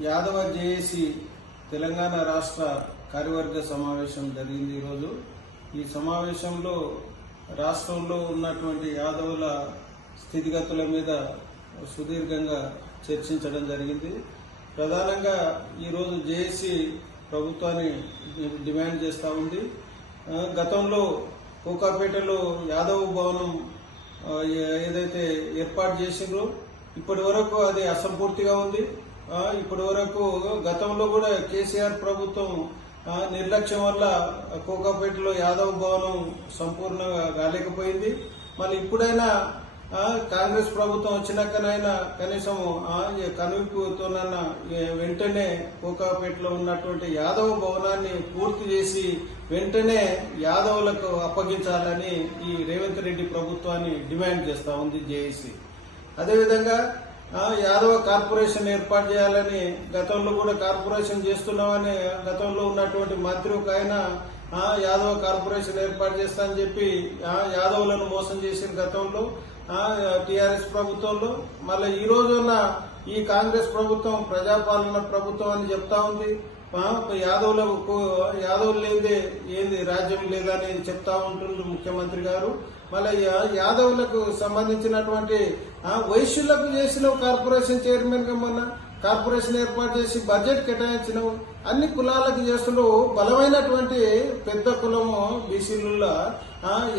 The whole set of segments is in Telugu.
యాదవ జేఏసీ తెలంగాణ రాష్ట్ర కార్యవర్గ సమావేశం జరిగింది ఈరోజు. ఈ సమావేశంలో రాష్ట్రంలో ఉన్నటువంటి యాదవుల స్థితిగతుల మీద సుదీర్ఘంగా చర్చించడం జరిగింది. ప్రధానంగా ఈరోజు జేఏసీ ప్రభుత్వాన్ని డిమాండ్ చేస్తూ ఉంది. గతంలో కోకాపేటలో యాదవ్ భవనం ఏదైతే ఏర్పాటు చేసిండ్రో ఇప్పటి వరకు అది అసంపూర్తిగా ఉంది. ఇప్పటి వరకు గతంలో కూడా కేసీఆర్ ప్రభుత్వం నిర్లక్ష్యం వల్ల కోకాపేటలో యాదవ్ భవనం సంపూర్ణంగా కాలేకపోయింది. మళ్ళీ ఇప్పుడైనా కాంగ్రెస్ ప్రభుత్వం వచ్చినాకనైనా కనీసం కనువిపుతోనన్న వెంటనే కోకాపేటలో ఉన్నటువంటి యాదవ భవనాన్ని పూర్తి చేసి వెంటనే యాదవులకు అప్పగించాలని ఈ రేవంత్ రెడ్డి ప్రభుత్వాన్ని డిమాండ్ చేస్తా ఉంది జేఏసీ. అదేవిధంగా యాదవ కార్పొరేషన్ ఏర్పాటు చేయాలని గతంలో కూడా కార్పొరేషన్ చేస్తున్నామని గతంలో ఉన్నటువంటి మంత్రి ఒక ఆయన యాదవ కార్పొరేషన్ ఏర్పాటు చేస్తా అని చెప్పి యాదవులను మోసం చేసిన గతంలో టిఆర్ఎస్ ప్రభుత్వంలో. మళ్ళీ ఈ రోజున ఈ కాంగ్రెస్ ప్రభుత్వం ప్రజాపాలన ప్రభుత్వం అని చెప్తా ఉంది. యాదవులకు యాదవులు లేదే ఏంది రాజ్యం లేదని చెప్తా ఉంటుండ్రు ముఖ్యమంత్రి గారు. మళ్ళీ యాదవులకు సంబంధించినటువంటి వైశ్యులకు చేసిన కార్పొరేషన్ చైర్మన్గా మొన్న కార్పొరేషన్ ఏర్పాటు చేసి బడ్జెట్ కేటాయించిన అన్ని కులాలకు చేస్తున్నావు. బలమైనటువంటి పెద్ద కులము బీసీలలో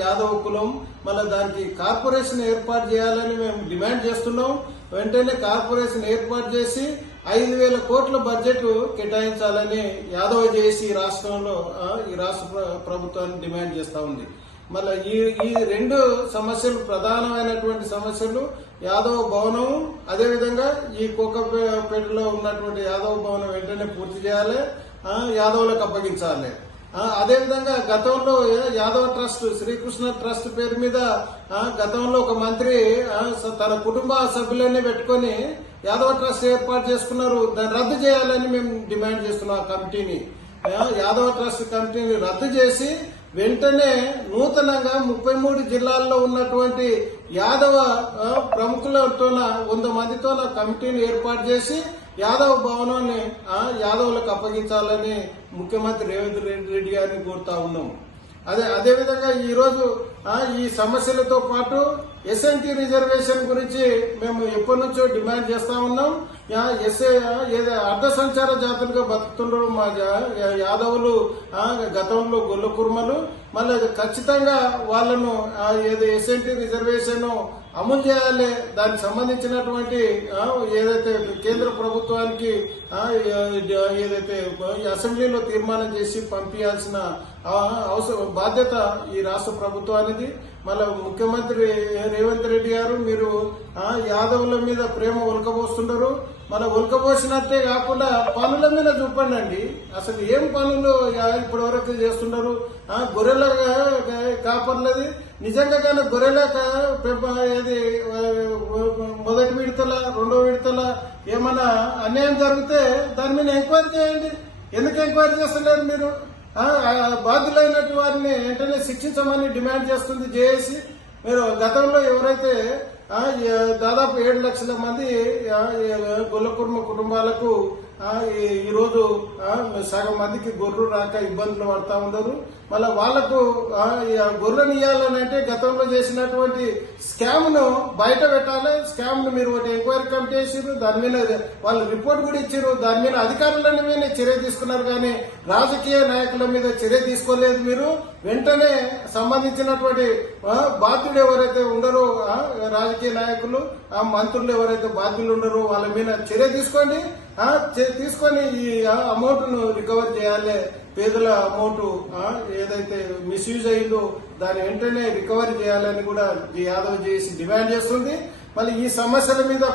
యాదవ కులం మళ్ళీ దానికి కార్పొరేషన్ ఏర్పాటు చేయాలని మేము డిమాండ్ చేస్తున్నాం. వెంటనే కార్పొరేషన్ ఏర్పాటు చేసి ఐదు వేల కోట్ల బడ్జెట్ కేటాయించాలని యాదవ్ చేసి రాష్ట్రంలో ఈ రాష్ట్ర ప్రభుత్వాన్ని డిమాండ్ చేస్తా ఉంది. మళ్ళీ ఈ ఈ రెండు సమస్యలు ప్రధానమైనటువంటి సమస్యలు యాదవ భవనం అదేవిధంగా ఈ కోకపేటలో ఉన్నటువంటి యాదవ భవనం వెంటనే పూర్తి చేయాలి యాదవులకు అప్పగించాలి. అదేవిధంగా గతంలో యాదవ ట్రస్ట్ శ్రీకృష్ణ ట్రస్ట్ పేరు మీద గతంలో ఒక మంత్రి తన కుటుంబ సభ్యులనే పెట్టుకొని యాదవ ట్రస్ట్ ఏర్పాటు చేసుకున్నారు దాన్ని రద్దు చేయాలని మేము డిమాండ్ చేస్తున్నాం ఆ కమిటీని. యాదవ ట్రస్ట్ కమిటీని రద్దు చేసి వెంటనే నూతనంగా ముప్పై మూడు జిల్లాల్లో ఉన్నటువంటి యాదవ ప్రముఖులతో ప్రముఖులతోన వంద మందితో కమిటీని ఏర్పాటు చేసి యాదవ భవనాన్ని యాదవులకు అప్పగించాలని ముఖ్యమంత్రి రేవంత్ రెడ్డి రెడ్డి గారిని కోరుతా ఉన్నాము. అదే అదే విధంగా ఈ రోజు ఈ సమస్యలతో పాటు ఎస్ఎన్టీ రిజర్వేషన్ గురించి మేము ఎప్పటి నుంచో డిమాండ్ చేస్తా ఉన్నాం. ఎస్ఏ ఏదో అర్ధ సంచార జాతులుగా బతుకుతున్నారు మా యాదవులు గతంలో గొల్ల కుర్మలు మళ్ళీ అది ఖచ్చితంగా వాళ్ళను ఏదో ఎస్ఎన్టీ రిజర్వేషన్ అమలు చేయాలి. దానికి సంబంధించినటువంటి ఏదైతే కేంద్ర ప్రభుత్వానికి ఏదైతే ఈ అసెంబ్లీలో తీర్మానం చేసి పంపించాల్సిన అవసరం బాధ్యత ఈ రాష్ట్ర ప్రభుత్వానికి మళ్ళీ ముఖ్యమంత్రి రేవంత్ రెడ్డి గారు మీరు యాదవుల మీద ప్రేమ ఉలకబోస్తున్నారు మన ఉలకబోసినట్టే కాకుండా పనుల మీద చూపండి అండి. అసలు ఏం పనులు ఇప్పటివరకు చేస్తున్నారు? గొర్రెల కాపర్లది. నిజంగా కానీ గొర్రెల ఏది మొదటి విడతల రెండో విడతల ఏమన్నా అన్యాయం జరిగితే దాని మీద ఎంక్వైరీ చేయండి. ఎందుకు ఎంక్వైరీ చేస్తలేరు మీరు? బాధ్యులైనటువంటి వారిని వెంటనే శిక్షించమని డిమాండ్ చేస్తుంది జేఏసీ. మీరు గతంలో ఎవరైతే దాదాపు ఏడు లక్షల మంది గొల్లకుర్మ కుటుంబాలకు ఈరోజు సగం మందికి గొర్రెలు రాక ఇబ్బందులు పడతా ఉన్నారు. మళ్ళీ వాళ్ళకు గొర్రెని ఇవ్వాలని అంటే గతంలో చేసినటువంటి స్కామ్ను బయట పెట్టాలి. స్కామ్ను మీరు ఒకటి ఎంక్వైరీ కమిటీ చేసిరు దాని మీద వాళ్ళు రిపోర్ట్ కూడా ఇచ్చారు దాని మీద అధికారుల మీద చర్య తీసుకున్నారు కానీ రాజకీయ నాయకుల మీద చర్య తీసుకోలేదు మీరు. వెంటనే సంబంధించినటువంటి బాధ్యులు ఎవరైతే ఉండరో రాజకీయ నాయకులు ఆ మంత్రులు ఎవరైతే బాధ్యులు ఉండరో వాళ్ళ మీద చర్య తీసుకోండి. తీసుకొని ఈ అమౌంట్ను రికవర్ చేయాలి. పేదల అమౌంట్ ఏదైతే మిస్యూజ్ అయిందో దాన్ని వెంటనే రికవరీ చేయాలని కూడా ఈ యాదవ్ చేసి డిమాండ్ చేస్తుంది. మళ్ళీ ఈ సమస్యల మీద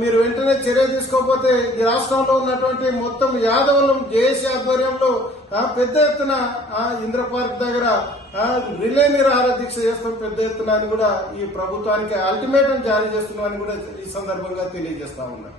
మీరు వెంటనే చర్య తీసుకోకపోతే ఈ రాష్ట్రంలో ఉన్నటువంటి మొత్తం యాదవులు జేఏసీ ఆధ్వర్యంలో పెద్ద ఎత్తున ఇంద్ర పార్క్ దగ్గర రిలే నిరాహార దీక్ష చేస్తాం పెద్ద ఎత్తున అని కూడా ఈ ప్రభుత్వానికి అల్టిమేటం జారీ చేస్తున్నామని కూడా ఈ సందర్భంగా తెలియజేస్తా ఉన్నారు